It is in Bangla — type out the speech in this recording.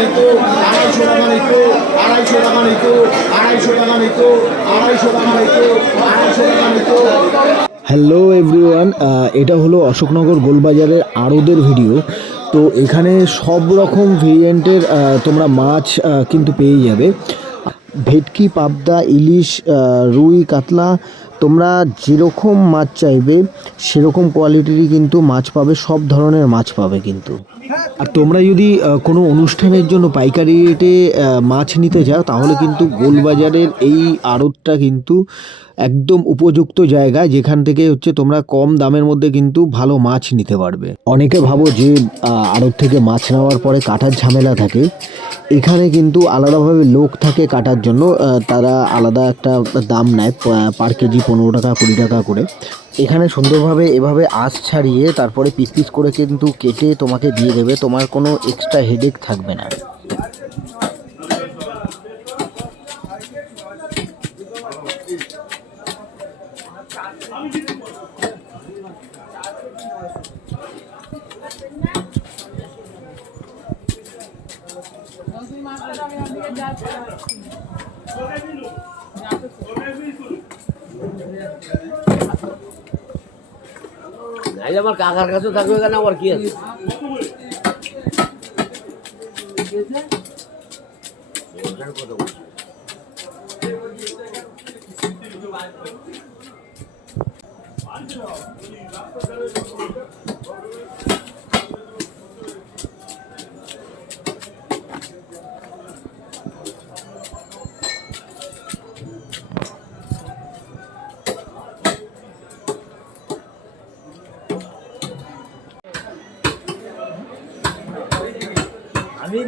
নিতো, 250 টাকা নিতো, 250 টাকা নিতো, 250 টাকা নিতো, 250 টাকা নিতো, 250 টাকা নিতো। হ্যালো এভরিওয়ান, এটা হলো অশোকনগর গোলবাজারের আড়তের ভিডিও। তো এখানে সব রকম ভেরিয়েন্টের তোমরা মাছ কিন্তু পেয়ে যাবে। ভেটকি, পাবদা, ইলিশ, রুই, কাতলা, তোমরা যেরকম মাছ চাইবে সেরকম কোয়ালিটিরই কিন্তু মাছ পাবে, সব ধরনের মাছ পাবে কিন্তু। আর তোমরা যদি কোনো অনুষ্ঠানের জন্য পাইকারি রেটে মাছ নিতে যাও তাহলে কিন্তু গোলবাজারের এই আড়তটা কিন্তু একদম উপযুক্ত জায়গা, যেখান থেকে হচ্ছে তোমরা কম দামের মধ্যে কিন্তু ভালো মাছ নিতে পারবে। অনেকে ভাবো যে আড়ত থেকে মাছ নেওয়ার পরে কাটার ঝামেলা থাকে, এখানে কিন্তু আলাদাভাবে লোক থাকে কাটার জন্য। তারা আলাদা একটা দাম নেয়, পার কেজি 15 টাকা 20 টাকা করে। এখানে সুন্দরভাবে এভাবে আঁশ ছাড়িয়ে তারপরে পিস পিস করে কিন্তু কেটে তোমাকে দিয়ে দেবে, তোমার কোনো এক্সট্রা হেডেক থাকবে না। আমার কাকার কাছে থাকবে কেন, আবার কি আছে? আমি